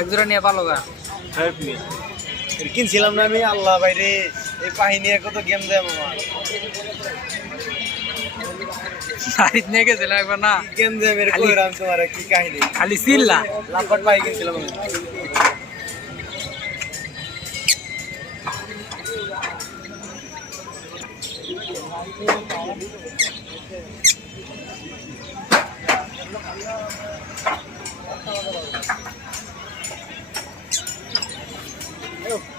এক জোড়া নিয়ে পালো গা কিনছিলাম না আমি। আল্লাহ বাইরে এই পাহিনী কত গেম দেয় মামা। বাড়িতে নিয়ে গেছিলাম একবার না, গেম দেয় মেরে কইরাম তোমার কি কাহিনী। খালি চিল্লা লাফাট পাই কিনছিলাম আমি।